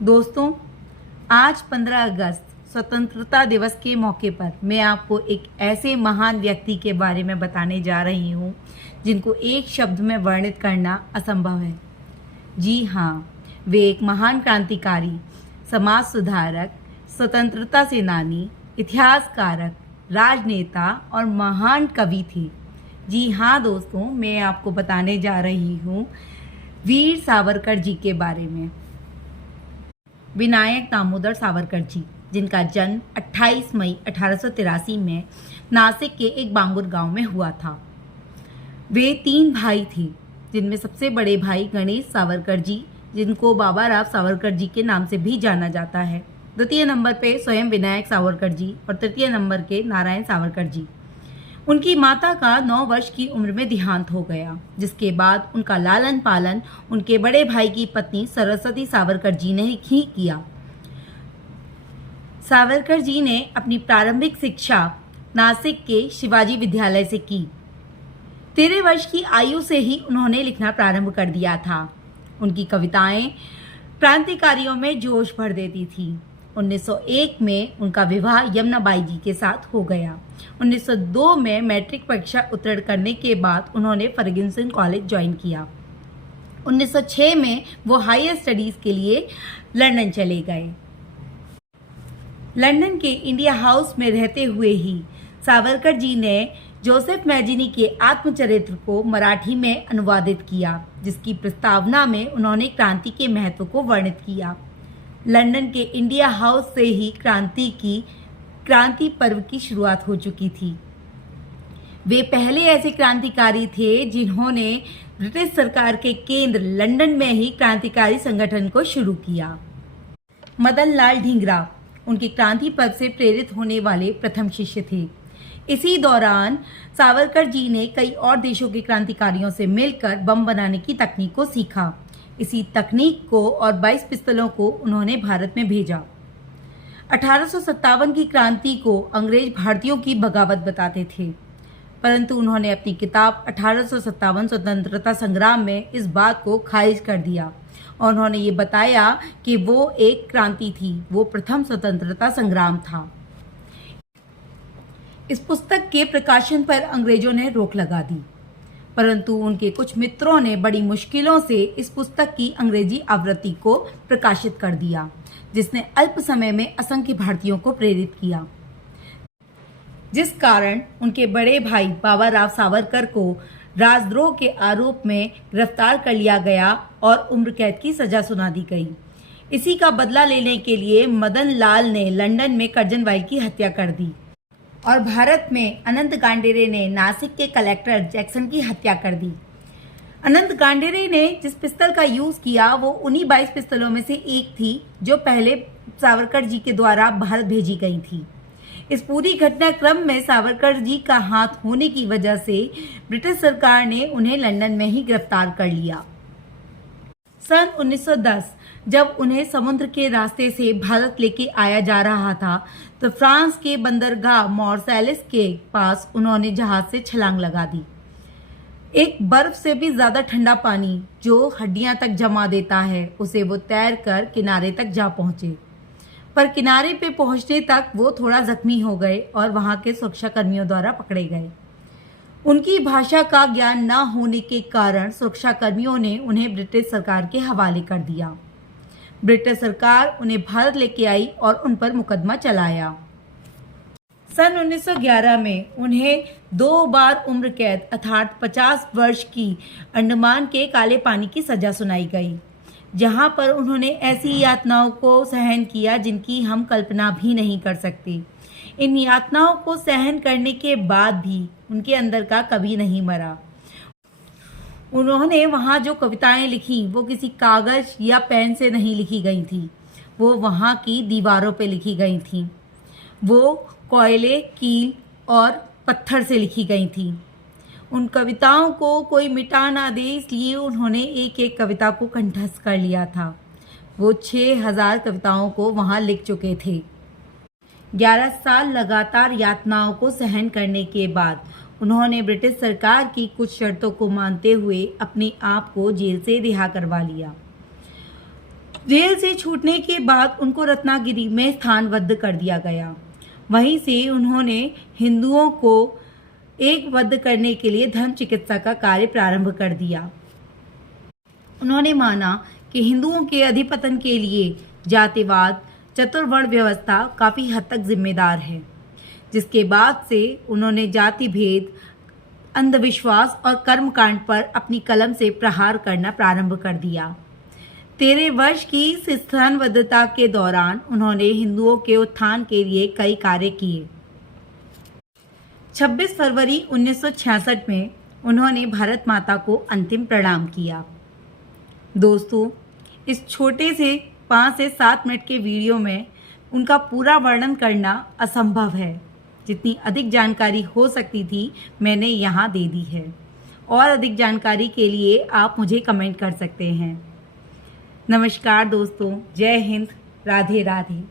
दोस्तों, आज 15 अगस्त स्वतंत्रता दिवस के मौके पर मैं आपको एक ऐसे महान व्यक्ति के बारे में बताने जा रही हूँ जिनको एक शब्द में वर्णित करना असंभव है। जी हाँ, वे एक महान क्रांतिकारी, समाज सुधारक, स्वतंत्रता सेनानी, इतिहासकारक, राजनेता और महान कवि थे। जी हाँ दोस्तों, मैं आपको बताने जा रही हूँ वीर सावरकर जी के बारे में। विनायक दामोदर सावरकर जी, जिनका जन्म 28 मई 1883 में नासिक के एक बांगुर गांव में हुआ था। वे 3 भाई थे, जिनमें सबसे बड़े भाई गणेश सावरकर जी, जिनको बाबा राव सावरकर जी के नाम से भी जाना जाता है। द्वितीय नंबर पे स्वयं विनायक सावरकर जी और तृतीय नंबर के नारायण सावरकर जी। उनकी माता का 9 वर्ष की उम्र में देहांत हो गया, जिसके बाद उनका लालन पालन उनके बड़े भाई की पत्नी सरस्वती सावरकर जी ने ही किया। सावरकर जी ने अपनी प्रारंभिक शिक्षा नासिक के शिवाजी विद्यालय से की। 13 वर्ष की आयु से ही उन्होंने लिखना प्रारंभ कर दिया था। उनकी कविताएं क्रांतिकारियों में जोश भर देती थी। 1901 में उनका विवाह यमुनाबाई जी के साथ हो गया। 1902 में मैट्रिक परीक्षा उत्तीर्ण करने के बाद उन्होंने फर्ग्यूसन कॉलेज ज्वाइन किया। 1906 में वो हायर स्टडीज के लिए लंदन चले गए। लंदन के इंडिया हाउस में रहते हुए ही सावरकर जी ने जोसेफ मैजिनी के आत्मचरित्र को मराठी में अनुवादित किया, जिसकी प्रस्तावना में उन्होंने क्रांति के महत्व को वर्णित किया। लंदन के इंडिया हाउस से ही क्रांति पर्व की शुरुआत हो चुकी थी। वे पहले ऐसे क्रांतिकारी थे जिन्होंने ब्रिटिश सरकार के केंद्र लंदन में ही क्रांतिकारी संगठन को शुरू किया। मदन लाल ढींगरा उनके क्रांति पर्व से प्रेरित होने वाले प्रथम शिष्य थे। इसी दौरान सावरकर जी ने कई और देशों के क्रांतिकारियों से मिलकर बम बनाने की तकनीक को सीखा। इसी तकनीक को और 22 पिस्तौलों को उन्होंने भारत में भेजा। 1857 की क्रांति को अंग्रेज भारतीयों की बगावत बताते थे, परंतु उन्होंने अपनी किताब 1857 स्वतंत्रता संग्राम में इस बात को खारिज कर दिया और उन्होंने ये बताया कि वो एक क्रांति थी, वो प्रथम स्वतंत्रता संग्राम था। इस पुस्तक के प्रकाशन पर अंग्रेजों ने रोक लगा दी, परंतु उनके कुछ मित्रों ने बड़ी मुश्किलों से इस पुस्तक की अंग्रेजी आवृत्ति को प्रकाशित कर दिया, जिसने अल्प समय में असंख्य भारतीयों को प्रेरित किया, जिस कारण उनके बड़े भाई बाबा राव सावरकर को राजद्रोह के आरोप में गिरफ्तार कर लिया गया और उम्र कैद की सजा सुना दी गई। इसी का बदला लेने के लिए मदन लाल ने लंदन में कर्जन बाई की हत्या कर दी और भारत में अनंत गांडेरे ने नासिक के कलेक्टर जैक्सन की हत्या कर दी। अनंत गांडेरे ने जिस पिस्तौल का यूज किया वो उन्हीं 22 पिस्तौलों में से एक थी जो पहले सावरकर जी के द्वारा भारत भेजी गई थी। इस पूरी घटनाक्रम में सावरकर जी का हाथ होने की वजह से ब्रिटिश सरकार ने उन्हें लंदन में ही गिरफ्तार कर लिया। सन 1910 जब उन्हें समुद्र के रास्ते से भारत लेके आया जा रहा था, तो फ्रांस के बंदरगाह मार्सेलिस के पास उन्होंने जहाज से छलांग लगा दी। एक बर्फ से भी ज्यादा ठंडा पानी जो हड्डियां तक जमा देता है, उसे वो तैर कर किनारे तक जा पहुंचे, पर किनारे पे पहुंचने तक वो थोड़ा जख्मी हो गए और वहां के सुरक्षा कर्मियों द्वारा पकड़े गए। उनकी भाषा का ज्ञान न होने के कारण सुरक्षा कर्मियों ने उन्हें ब्रिटिश सरकार के हवाले कर दिया। ब्रिटिश सरकार उन्हें भारत लेके आई और उन पर मुकदमा चलाया। सन 1911 में उन्हें 2 बार उम्र कैद अर्थात 50 वर्ष की अंडमान के काले पानी की सजा सुनाई गई, जहां पर उन्होंने ऐसी यातनाओं को सहन किया जिनकी हम कल्पना भी नहीं कर सकते। इन यातनाओं को सहन करने के बाद भी उनके अंदर का कभी नहीं मरा। उन्होंने वहाँ जो कविताएं लिखी वो किसी कागज या पेन से नहीं लिखी गई थी, वो वहाँ की दीवारों पे लिखी गई थी। वो कोयले, कील और पत्थर से लिखी गई थी। उन कविताओं को कोई मिटा ना दे, इसलिए उन्होंने एक एक कविता को कंठस्थ कर लिया था। वो 6000 कविताओं को वहाँ लिख चुके थे। 11 साल लगातार यातनाओं को सहन करने के बाद उन्होंने ब्रिटिश सरकार की कुछ शर्तों को मानते हुए अपने आप को जेल से रिहा करवा लिया। जेल से छूटने के बाद उनको रत्नागिरी में स्थानबद्ध कर दिया गया। वहीं से उन्होंने हिंदुओं को एकबद्ध करने के लिए धर्म चिकित्सा का कार्य प्रारंभ कर दिया। उन्होंने माना कि हिंदुओं के अधिपतन के लिए जातिवाद, चतुर्वर्ण व्यवस्था काफ़ी हद तक जिम्मेदार है, जिसके बाद से उन्होंने जाति भेद, अंधविश्वास और कर्मकांड पर अपनी कलम से प्रहार करना प्रारंभ कर दिया। 13 वर्ष की इस स्थानबद्धता के दौरान उन्होंने हिंदुओं के उत्थान के लिए कई कार्य किए। 26 फरवरी 1966 में उन्होंने भारत माता को अंतिम प्रणाम किया। दोस्तों, इस छोटे से 5 से 7 मिनट के वीडियो में उनका पूरा वर्णन करना असंभव है। जितनी अधिक जानकारी हो सकती थी मैंने यहाँ दे दी है, और अधिक जानकारी के लिए आप मुझे कमेंट कर सकते हैं। नमस्कार दोस्तों, जय हिंद, राधे राधे।